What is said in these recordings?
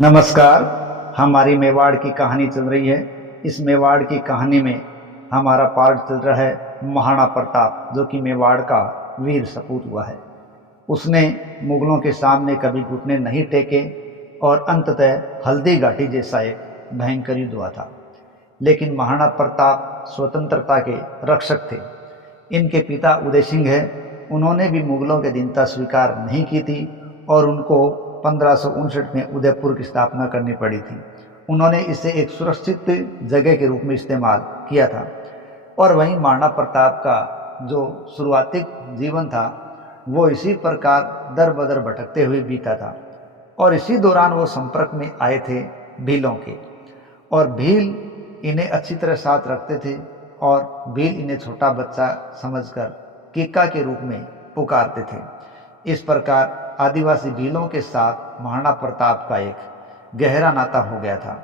नमस्कार। हमारी मेवाड़ की कहानी चल रही है। इस मेवाड़ की कहानी में हमारा पार्ट चल रहा है महाराणा प्रताप, जो कि मेवाड़ का वीर सपूत हुआ है। उसने मुगलों के सामने कभी घुटने नहीं टेके और अंततः हल्दी घाटी जैसा एक भयंकर युद्ध हुआ था। लेकिन महाराणा प्रताप स्वतंत्रता के रक्षक थे। इनके पिता उदय सिंह है, उन्होंने भी मुगलों की अधीनता स्वीकार नहीं की थी और उनको 1559 में उदयपुर की स्थापना करनी पड़ी थी। उन्होंने इसे एक सुरक्षित जगह के रूप में इस्तेमाल किया था। और वहीं महाराणा प्रताप का जो शुरुआती जीवन था वो इसी प्रकार दर बदर भटकते हुए बीता था। और इसी दौरान वो संपर्क में आए थे भीलों के, और भील इन्हें अच्छी तरह साथ रखते थे और भील इन्हें छोटा बच्चा समझकर किक्का के रूप में पुकारते थे। इस प्रकार आदिवासी भीलों के साथ महाराणा प्रताप का एक गहरा नाता हो गया था।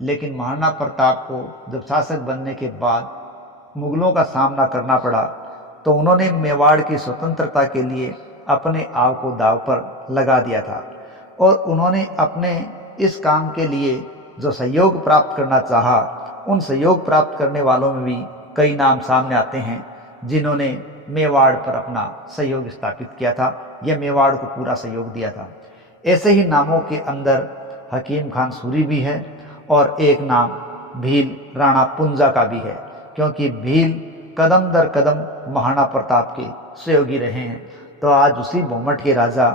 लेकिन महाराणा प्रताप को जब शासक बनने के बाद मुगलों का सामना करना पड़ा तो उन्होंने मेवाड़ की स्वतंत्रता के लिए अपने आप को दांव पर लगा दिया था। और उन्होंने अपने इस काम के लिए जो सहयोग प्राप्त करना चाहा, उन सहयोग प्राप्त करने वालों में भी कई नाम सामने आते हैं जिन्होंने मेवाड़ पर अपना सहयोग स्थापित किया था या मेवाड़ को पूरा सहयोग दिया था। ऐसे ही नामों के अंदर हकीम खान सूरी भी है और एक नाम भील राणा पुंजा का भी है, क्योंकि भील कदम दर कदम महाराणा प्रताप के सहयोगी रहे हैं। तो आज उसी भोमट के राजा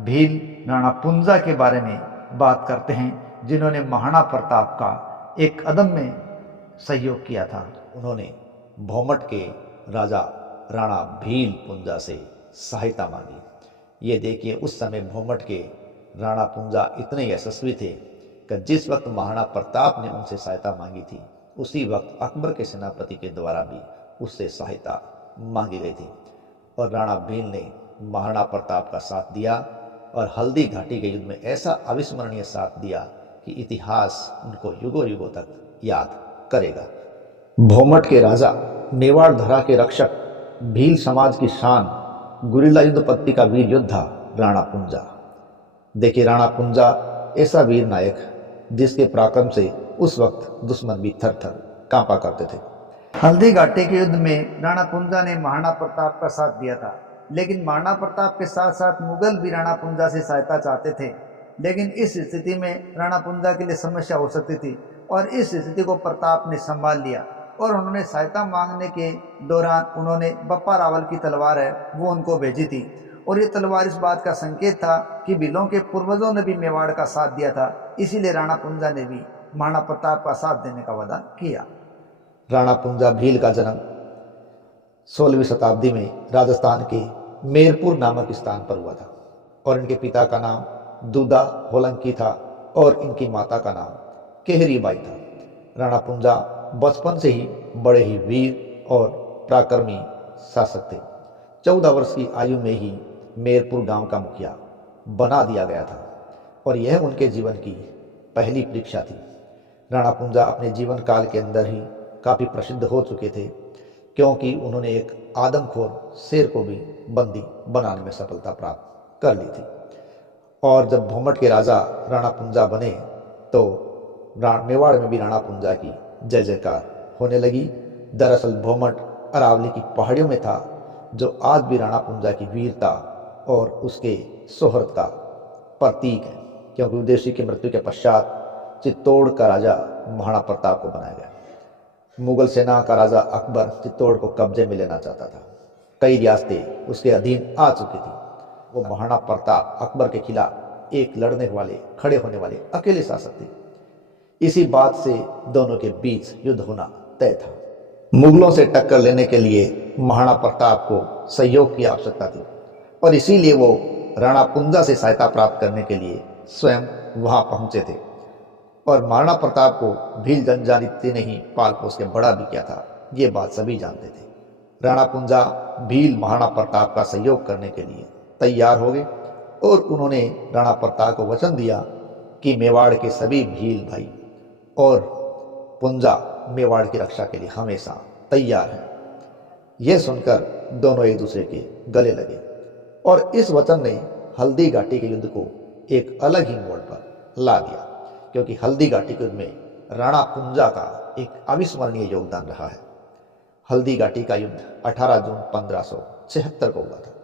भील राणा पुंजा के बारे में बात करते हैं, जिन्होंने महाराणा प्रताप का एक कदम में सहयोग किया था। उन्होंने भोमट के राजा राणा भील पुंजा से सहायता मांगी। ये देखिए, उस समय भोमट के राणा पुंजा इतने यशस्वी थे कि जिस वक्त महाराणा प्रताप ने उनसे सहायता मांगी थी, उसी वक्त अकबर के सेनापति के द्वारा भी उससे सहायता मांगी गई थी। और राणा भील ने महाराणा प्रताप का साथ दिया और हल्दी घाटी के युद्ध में ऐसा अविस्मरणीय साथ दिया कि इतिहास उनको युगों युगों तक याद करेगा। भोमट के राजा, मेवाड़ धरा के रक्षक, भील समाज की शान, गुरिल्ला युद्ध पत्ती का वीर योद्धा राणा पुंजा। देखिए, राणा पुंजा ऐसा वीर नायक जिसके पराक्रम से उस वक्त दुश्मन भी थर थर कांपा करते थे। हल्दी घाटी के युद्ध में राणा पुंजा ने महाराणा प्रताप का साथ दिया था। लेकिन महाराणा प्रताप के साथ साथ मुगल भी राणा पुंजा से सहायता चाहते थे। लेकिन इस स्थिति में राणा पुंजा के लिए समस्या हो सकती थी और इस स्थिति को प्रताप ने संभाल लिया। और उन्होंने सहायता मांगने के दौरान उन्होंने बप्पा रावल की तलवार है वो उनको भेजी थी। और ये तलवार इस बात का संकेत था कि भीलों के पूर्वजों ने भी मेवाड़ का साथ दिया था, इसीलिए राणा पुंजा ने भी महाराणा प्रताप का साथ देने का वादा किया। राणा पुंजा भील का जन्म 16वीं शताब्दी में राजस्थान के मेरपुर नामक स्थान पर हुआ था और इनके पिता का नाम दूदा होलंकी था और इनकी माता का नाम केहरी बाई था। राणा पुंजा बचपन से ही बड़े ही वीर और पराक्रमी शासक थे। 14 वर्ष की आयु में ही मेरपुर गांव का मुखिया बना दिया गया था और यह उनके जीवन की पहली परीक्षा थी। राणा पुंजा अपने जीवन काल के अंदर ही काफ़ी प्रसिद्ध हो चुके थे, क्योंकि उन्होंने एक आदमखोर शेर को भी बंदी बनाने में सफलता प्राप्त कर ली थी। और जब भोमट के राजा राणा पुंजा बने तो मेवाड़ में भी राणा पुंजा की जय जयकार होने लगी। दरअसल भोमट अरावली की पहाड़ियों में था, जो आज भी राणा पुंजा की वीरता और उसके शोहरत का प्रतीक है, क्योंकि उदय सिंह की मृत्यु के पश्चात चित्तौड़ का राजा महाराणा प्रताप को बनाया गया। मुगल सेना का राजा अकबर चित्तौड़ को कब्जे में लेना चाहता था। कई रियासतें उसके अधीन आ चुकी थी। वो महाराणा प्रताप अकबर के खिलाफ एक लड़ने वाले, खड़े होने वाले अकेले शासक थे। इसी बात से दोनों के बीच युद्ध होना तय था। मुगलों से टक्कर लेने के लिए महाराणा प्रताप को सहयोग की आवश्यकता थी और इसीलिए वो राणा पुंजा से सहायता प्राप्त करने के लिए स्वयं वहां पहुंचे थे। और महाराणा प्रताप को भील जनजाति ने ही पाल पोस के बड़ा भी किया था, ये बात सभी जानते थे। राणा पुंजा भील महाराणा प्रताप का सहयोग करने के लिए तैयार हो गए और उन्होंने राणा प्रताप को वचन दिया कि मेवाड़ के सभी भील भाई और पुंजा मेवाड़ की रक्षा के लिए हमेशा तैयार हैं। यह सुनकर दोनों एक दूसरे के गले लगे और इस वचन ने हल्दी घाटी के युद्ध को एक अलग ही मोड़ पर ला दिया, क्योंकि हल्दी घाटी के युद्ध में राणा पुंजा का एक अविस्मरणीय योगदान रहा है। हल्दी घाटी का युद्ध 18 जून 1576 को हुआ था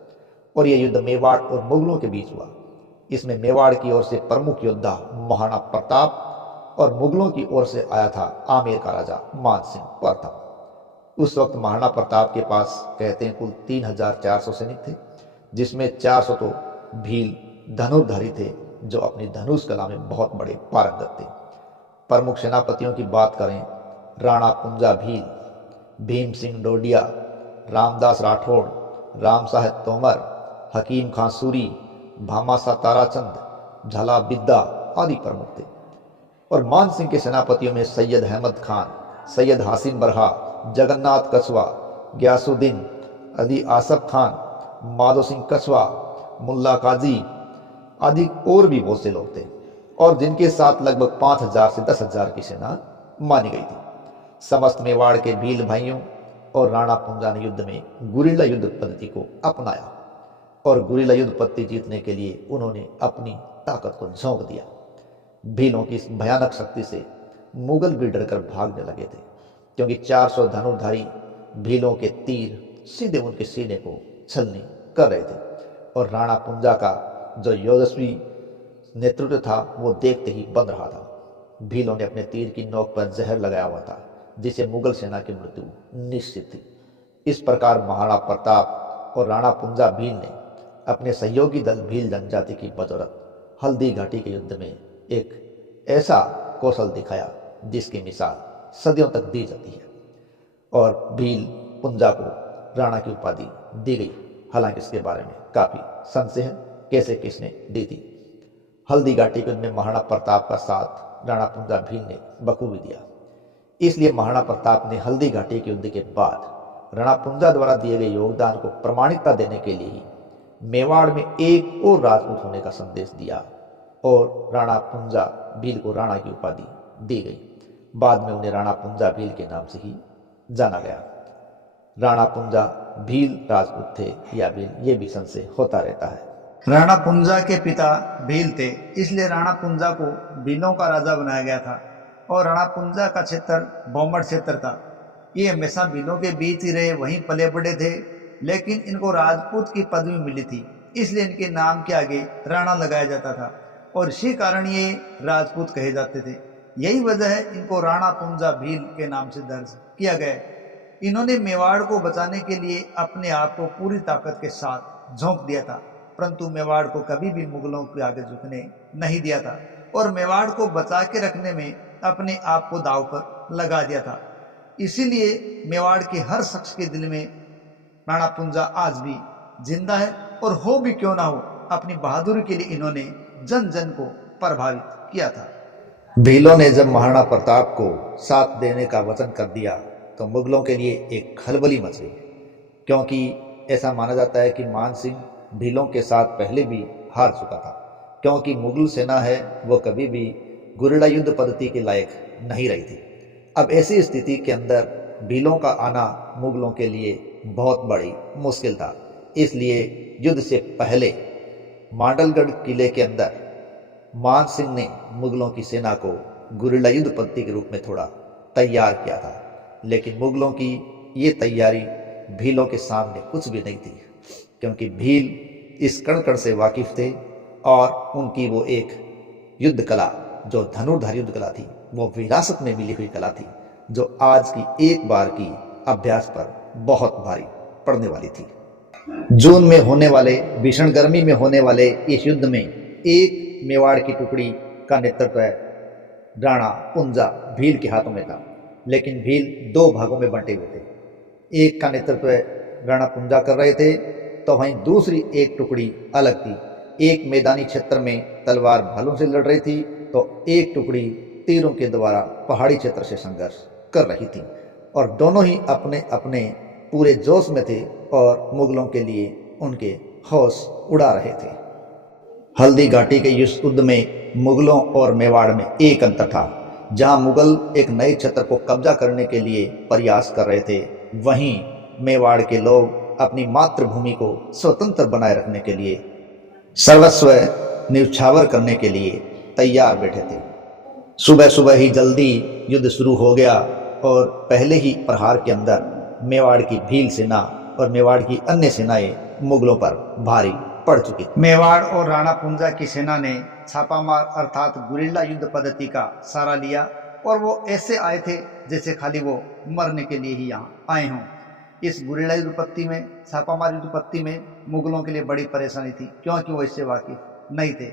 और यह युद्ध मेवाड़ और मुगलों के बीच हुआ। इसमें मेवाड़ की ओर से प्रमुख योद्धा महाराणा प्रताप और मुगलों की ओर से आया था आमेर का राजा मानसिंह प्रथम। उस वक्त महाराणा प्रताप के पास कहते हैं कुल 3400 सैनिक थे, जिसमें 400 तो भील धनुर्धारी थे जो अपनी धनुष कला में बहुत बड़े पारंगत थे। प्रमुख सेनापतियों की बात करें, राणा पुंजा भील, भीम सिंह डोडिया, रामदास राठौड़, राम साहेब तोमर, हकीम खां सूरी, भामासा ताराचंद, झाला बिद्दा आदि प्रमुख थे। और मान सिंह के सेनापतियों में सैयद अहमद खान, सैयद हासिम बरहा, जगन्नाथ कछवा, ग्यासुद्दीन, अली आसफ खान, माधो सिंह कछवा, मुल्ला काजी आदि और भी बहुत से लोग थे, और जिनके साथ लगभग 5000 से 10,000 की सेना मानी गई थी। समस्त मेवाड़ के भील भाइयों और राणा पुंजा ने युद्ध में गुरिल्ला युद्ध पद्धति को अपनाया और गुरिल्ला युद्ध पद्धति जीतने के लिए उन्होंने अपनी ताकत को झोंक दिया। भीलों की इस भयानक शक्ति से मुगल भी डरकर भागने लगे थे, क्योंकि 400 धनुर्धारी भीलों के तीर सीधे उनके सीने को छलनी कर रहे थे और राणा पुंजा का जो यशस्वी नेतृत्व था वो देखते ही बंद रहा था। भीलों ने अपने तीर की नोक पर जहर लगाया हुआ था, जिसे मुगल सेना की मृत्यु निश्चित थी। इस प्रकार महाराणा प्रताप और राणा पुंजा भील ने अपने सहयोगी दल भील जनजाति की बदौलत हल्दी घाटी के युद्ध में एक ऐसा कौशल दिखाया जिसकी मिसाल सदियों तक दी जाती है, और भील पुंजा को राणा की उपाधि दी गई। हालांकि इसके बारे में काफी संशय है कैसे किसने दी थी। हल्दी घाटी के युद्ध में महाराणा प्रताप का साथ राणा पुंजा भील ने बखूबी दिया, इसलिए महाराणा प्रताप ने हल्दी घाटी के युद्ध के बाद राणा पुंजा द्वारा दिए गए योगदान को प्रमाणिकता देने के लिए मेवाड़ में एक और राजपूत होने का संदेश दिया और राणा पुंजा भील को राणा की उपाधि दी गई। बाद में उन्हें राणा पुंजा भील के नाम से ही जाना गया। राणा पुंजा भील राजपूत थे या भील, ये भी संशय होता रहता है। राणा पुंजा के पिता भील थे, इसलिए राणा पुंजा को भीलों का राजा बनाया गया था और राणा पुंजा का क्षेत्र बोमड़ क्षेत्र था। ये हमेशा भीलों के बीच ही रहे, वहीं पले बड़े थे, लेकिन इनको राजपूत की पदवी मिली थी, इसलिए इनके नाम के आगे राणा लगाया जाता था और इसी कारण ये राजपूत कहे जाते थे। यही वजह है इनको राणा पुंजा भील के नाम से दर्ज किया गया। इन्होंने मेवाड़ को बचाने के लिए अपने आप को पूरी ताकत के साथ झोंक दिया था, परंतु मेवाड़ को कभी भी मुगलों के आगे झुकने नहीं दिया था और मेवाड़ को बचा के रखने में अपने आप को दांव पर लगा दिया था। इसीलिए मेवाड़ के हर शख्स के दिल में राणा पुंजा आज भी जिंदा है, और हो भी क्यों ना हो, अपनी बहादुरी के लिए इन्होंने जन जन को प्रभावित किया था। भीलों ने जब महाराणा प्रताप को साथ देने का वचन कर दिया तो मुगलों के लिए एक खलबली मच गई, क्योंकि ऐसा माना जाता है कि मान सिंह भीलों के साथ पहले भी हार चुका था, क्योंकि मुगल सेना है वो कभी भी गुरिल्ला युद्ध पद्धति के लायक नहीं रही थी। अब ऐसी स्थिति के अंदर भीलों का आना मुगलों के लिए बहुत बड़ी मुश्किल था। इसलिए युद्ध से पहले मांडलगढ़ किले के अंदर मान सिंह ने मुगलों की सेना को गुरिल्ला युद्ध पद्धति के रूप में थोड़ा तैयार किया था, लेकिन मुगलों की ये तैयारी भीलों के सामने कुछ भी नहीं थी, क्योंकि भील इस कण कण से वाकिफ थे और उनकी वो एक युद्ध कला जो धनुर्धारी युद्ध कला थी वो विरासत में मिली हुई कला थी, जो आज की एक बार की अभ्यास पर बहुत भारी पड़ने वाली थी। जून में होने वाले, भीषण गर्मी में होने वाले इस युद्ध में एक मेवाड़ की टुकड़ी का नेतृत्व राणा पुंजा भील के हाथों में था, लेकिन भील दो भागों में बंटे हुए थे। एक का नेतृत्व राणा पुंजा कर रहे थे, तो वहीं दूसरी एक टुकड़ी अलग थी। एक मैदानी क्षेत्र में तलवार भालों से लड़ रही थी, तो एक टुकड़ी तीरों के द्वारा पहाड़ी क्षेत्र से संघर्ष कर रही थी, और दोनों ही अपने अपने पूरे जोश में थे और मुगलों के लिए उनके हौस उड़ा रहे थे। हल्दी घाटी के इस युद्ध में मुगलों और मेवाड़ में एक अंतर था। जहां मुगल एक नए क्षेत्र को कब्जा करने के लिए प्रयास कर रहे थे, वहीं मेवाड़ के लोग अपनी मातृभूमि को स्वतंत्र बनाए रखने के लिए, सर्वस्व न्यौछावर करने के लिए तैयार बैठे थे। सुबह सुबह ही जल्दी युद्ध शुरू हो गया और पहले ही प्रहार के अंदर मेवाड़ की भील सेना और मेवाड़ की अन्य सेनाएं मुगलों पर भारी पड़ चुकी। मेवाड़ और राणा पुंजा की सेना ने छापामार अर्थात गुरिल्ला युद्ध पद्धति का सहारा लिया और वो ऐसे आए थे जैसे खाली वो मरने के लिए ही यहाँ आए हों। इस गुरिल्ला युद्ध पद्धति में, छापामार युद्ध पद्धति में मुगलों के लिए बड़ी परेशानी थी, क्योंकि वो इससे वाकिफ नहीं थे।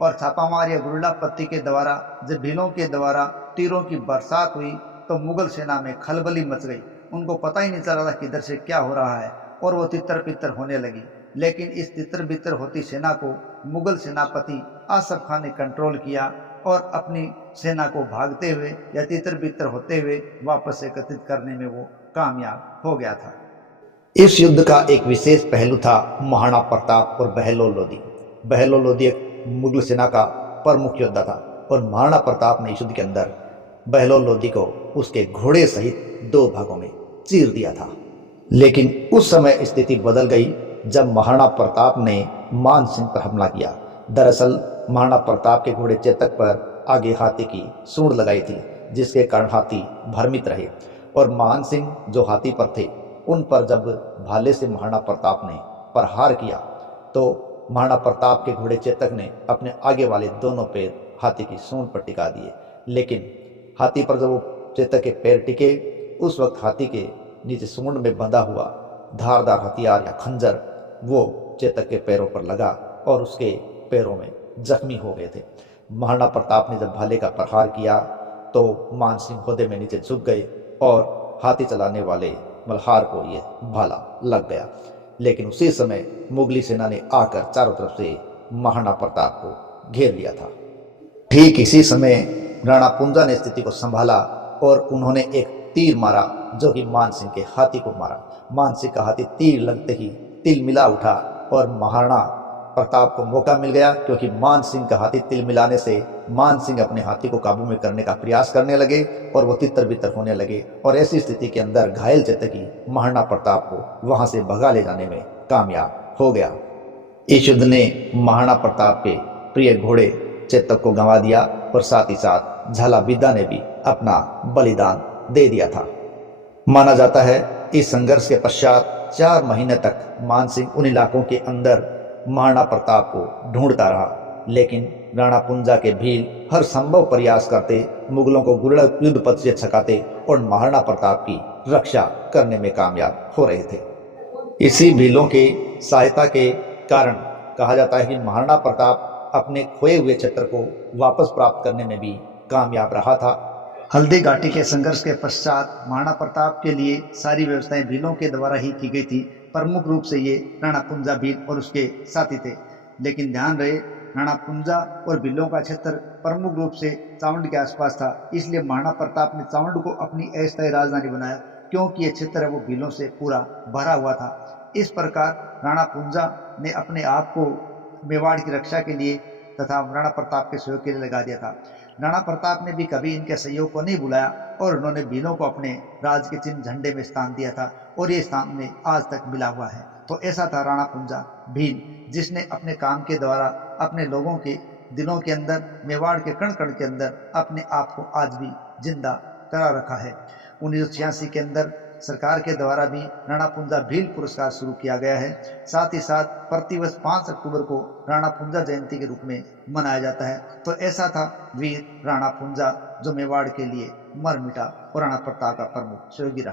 और छापामार या गुरिल्ला पद्धति के द्वारा जब भीलों के द्वारा तीरों की बरसात हुई तो मुगल सेना में खलबली मच गई। उनको पता ही नहीं चल रहा था कि इधर से क्या हो रहा है और वो तितर बितर होने लगी। लेकिन इस तितर बितर होती सेना को मुगल सेनापति आसफ खान ने कंट्रोल किया और अपनी सेना को भागते हुए या तितर बितर होते हुए वापस एकत्रित करने में वो कामयाब हो गया था। इस युद्ध का एक विशेष पहलू था महाराणा प्रताप और बहलोल लोधी। बहलोल लोधी एक मुगल सेना का प्रमुख योद्धा था और महाराणा प्रताप ने इस युद्ध के अंदर बहलोल लोधी को उसके घोड़े सहित 2 भागों में चीर दिया था। लेकिन उस समय स्थिति बदल गई जब महाराणा प्रताप ने मान सिंह पर हमला किया। दरअसल महाराणा प्रताप के घोड़े चेतक पर आगे हाथी की सूंड लगाई थी, जिसके कारण हाथी भ्रमित रहे और मान सिंह जो हाथी पर थे उन पर जब भाले से महाराणा प्रताप ने प्रहार किया तो महाराणा प्रताप के घोड़े चेतक ने अपने आगे वाले दोनों पैर हाथी की सूंड पर टिका दिए। लेकिन हाथी पर जब वो चेतक के पैर टिके उस वक्त हाथी के नीचे सूंड में बंधा हुआ धारदार हथियार या खंजर वो चेतक के पैरों पर लगा और उसके पैरों में जख्मी हो गए थे। महाराणा प्रताप ने जब भाले का प्रहार किया तो मान सिंह होदे में नीचे झुक गए और हाथी चलाने वाले मल्हार को ये भाला लग गया। लेकिन उसी समय मुगली सेना ने आकर चारों तरफ से महाराणा प्रताप को घेर लिया था। ठीक इसी समय राणा पुंजा ने स्थिति को संभाला और उन्होंने एक तीर मारा जो कि मान सिंह के हाथी को मारा। मान सिंह का हाथी तीर लगते ही तिल मिला उठा और महाराणा प्रताप को मौका मिल गया, क्योंकि मान सिंह का हाथी तिल मिलाने से मान सिंह अपने हाथी को काबू में करने का प्रयास करने लगे और वो तितर बितर होने लगे और ऐसी स्थिति के अंदर घायल चेतकी महाराणा प्रताप को वहां से भगा ले जाने में कामयाब हो गया। इस युद्ध ने महाराणा प्रताप के प्रिय घोड़े चेतक को गंवा दिया और साथ ही साथ झाला विद्या ने भी अपना बलिदान दे दिया था। माना जाता है इस संघर्ष के पश्चात 4 महीने तक मान सिंह उन इलाकों के अंदर महाराणा प्रताप को ढूंढता रहा, लेकिन राणा पुंजा के भील हर संभव प्रयास करते, मुगलों को गुरिल्ला युद्ध पद्धति से छकाते और महाराणा प्रताप की रक्षा करने में कामयाब हो रहे थे। इसी भीलों की सहायता के कारण कहा जाता है कि महाराणा प्रताप अपने खोए हुए क्षेत्र को वापस प्राप्त करने में भी कामयाब रहा था। हल्दी घाटी के संघर्ष के पश्चात महाराणा प्रताप के लिए सारी व्यवस्थाएं भीलों के द्वारा ही की गई थी। प्रमुख रूप से ये राणा पुंजा भील और उसके साथी थे। लेकिन ध्यान रहे, राणा पुंजा और भीलों का क्षेत्र प्रमुख रूप से चावंड के आसपास था, इसलिए महाराणा प्रताप ने चावंड को अपनी अस्थायी राजधानी बनाया, क्योंकि ये क्षेत्र है वो भीलों से पूरा भरा हुआ था। इस प्रकार राणा पुंजा ने अपने आप को मेवाड़ की रक्षा के लिए तथा राणा प्रताप के सहयोग के लिए लगा दिया था। राणा प्रताप ने भी कभी इनके सहयोग को नहीं बुलाया और उन्होंने भीलों को अपने राज के चिन्ह झंडे में स्थान दिया था और ये स्थान में आज तक मिला हुआ है। तो ऐसा था राणा पुंजा भील, जिसने अपने काम के द्वारा अपने लोगों के दिलों के अंदर, मेवाड़ के कण कण के अंदर अपने आप को आज भी जिंदा करा रखा है। 1986 के अंदर सरकार के द्वारा भी राणा पुंजा भील पुरस्कार शुरू किया गया है। साथ ही साथ प्रतिवर्ष 5 अक्टूबर को राणा पुंजा जयंती के रूप में मनाया जाता है। तो ऐसा था वीर राणा पुंजा, जो मेवाड़ के लिए मर मिटा और राणा प्रताप का प्रमुख सहयोगी रहा।